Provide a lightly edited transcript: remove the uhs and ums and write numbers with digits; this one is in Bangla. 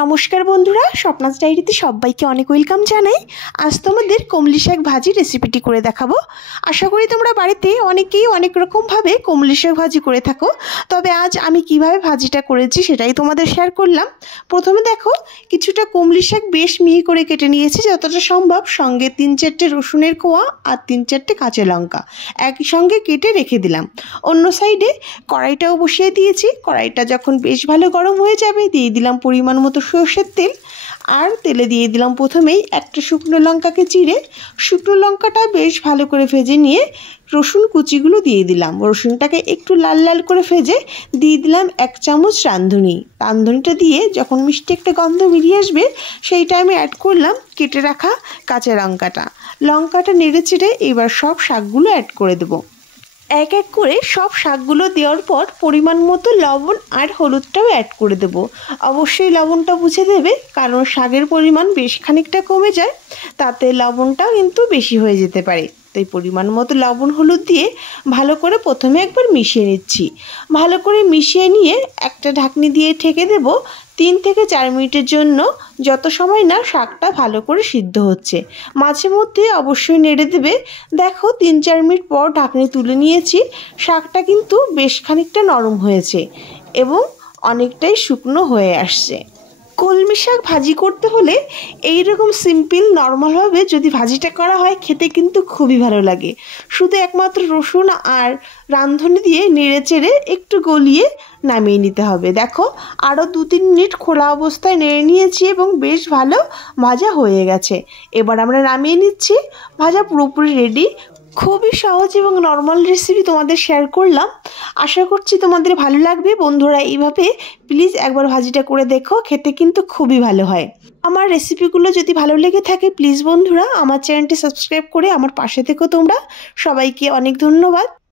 নমস্কার বন্ধুরা, স্বপ্নাস ডায়েরিতে সবাইকে অনেক ওয়েলকাম জানাই। আজ তোমাদের কমলি শাক ভাজি রেসিপিটি করে দেখাবো। আশা করি তোমরা বাড়িতে অনেকেই অনেক রকমভাবে কমলি শাক ভাজি করে থাকো, তবে আজ আমি কিভাবে ভাজিটা করেছি সেটাই তোমাদের শেয়ার করলাম। প্রথমে দেখো, কিছুটা কমলি শাক বেশ মিহি করে কেটে নিয়েছি যতটা সম্ভব, সঙ্গে 3-4টে রসুনের কোয়া আর 3-4টে কাঁচা লঙ্কা একই সঙ্গে কেটে রেখে দিলাম। অন্য সাইডে কড়াইটাও বসিয়ে দিয়েছি। কড়াইটা যখন বেশ ভালো গরম হয়ে যাবে দিয়ে দিলাম পরিমাণ মতো সর্ষের তেল, আর তেলে দিয়ে দিলাম প্রথমেই একটা শুকনো লঙ্কাকে চিড়ে। শুকনো লঙ্কাটা বেশ ভালো করে ভেজে নিয়ে রসুন কুচিগুলো দিয়ে দিলাম। রসুনটাকে একটু লাল লাল করে ভেজে দিয়ে দিলাম 1 চামচ রাঁধুনি। রাঁধুনিটা দিয়ে যখন মিষ্টি একটা গন্ধ বেরিয়ে আসবে সেই টাইমে অ্যাড করলাম কেটে রাখা কাঁচা লঙ্কাটা নেড়ে চেড়ে এবার সব শাকগুলো অ্যাড করে দেবো। এক এক করে সব শাকগুলো দেওয়ার পর পরিমাণ মতো লবণ আর হলুদটাও অ্যাড করে দেব। অবশ্যই লবণটা বুঝে দেবে, কারণ শাকের পরিমাণ বেশ খানিকটা কমে যায়, তাতে লবণটাও কিন্তু বেশি হয়ে যেতে পারে। তাই পরিমাণ মতো লবণ হলুদ দিয়ে ভালো করে প্রথমে একবার মিশিয়ে নিচ্ছি। ভালো করে মিশিয়ে নিয়ে একটা ঢাকনি দিয়ে ঢেকে দেব 3 থেকে 4 মিনিটের জন্য, যত সময় না শাকটা ভালো করে সিদ্ধ হচ্ছে। মাঝে মধ্যে অবশ্যই নেড়ে দেবে। দেখো 3-4 মিনিট পর ঢাকনি তুলে নিয়েছি। শাকটা কিন্তু বেশ খানিকটা নরম হয়েছে এবং অনেকটাই শুকনো হয়ে আসছে। কলমি শাক ভাজি করতে হলে এইরকম সিম্পল নর্মালভাবে যদি ভাজিটা করা হয় খেতে কিন্তু খুবই ভালো লাগে। শুধু একমাত্র রসুন আর রাঁধুনি দিয়ে নেড়ে চেড়ে একটু গলিয়ে নামিয়ে নিতে হবে। দেখো আরও 2-3 মিনিট খোলা অবস্থায় নেড়ে নিয়েছি এবং বেশ ভালো ভাজা হয়ে গেছে। এবার আমরা নামিয়ে নিচ্ছি। ভাজা পুরোপুরি রেডি। খুবই সহজ এবং নর্মাল রেসিপি তোমাদের শেয়ার করলাম। আশা করছি তোমাদের ভালো লাগবে। বন্ধুরা এইভাবে প্লিজ একবার ভাজিটা করে দেখো, খেতে কিন্তু খুবই ভালো হয়। আমার রেসিপিগুলো যদি ভালো লেগে থাকে প্লিজ বন্ধুরা আমার চ্যানেলটি সাবস্ক্রাইব করে আমার পাশে থেকো তোমরা। সবাইকে অনেক ধন্যবাদ।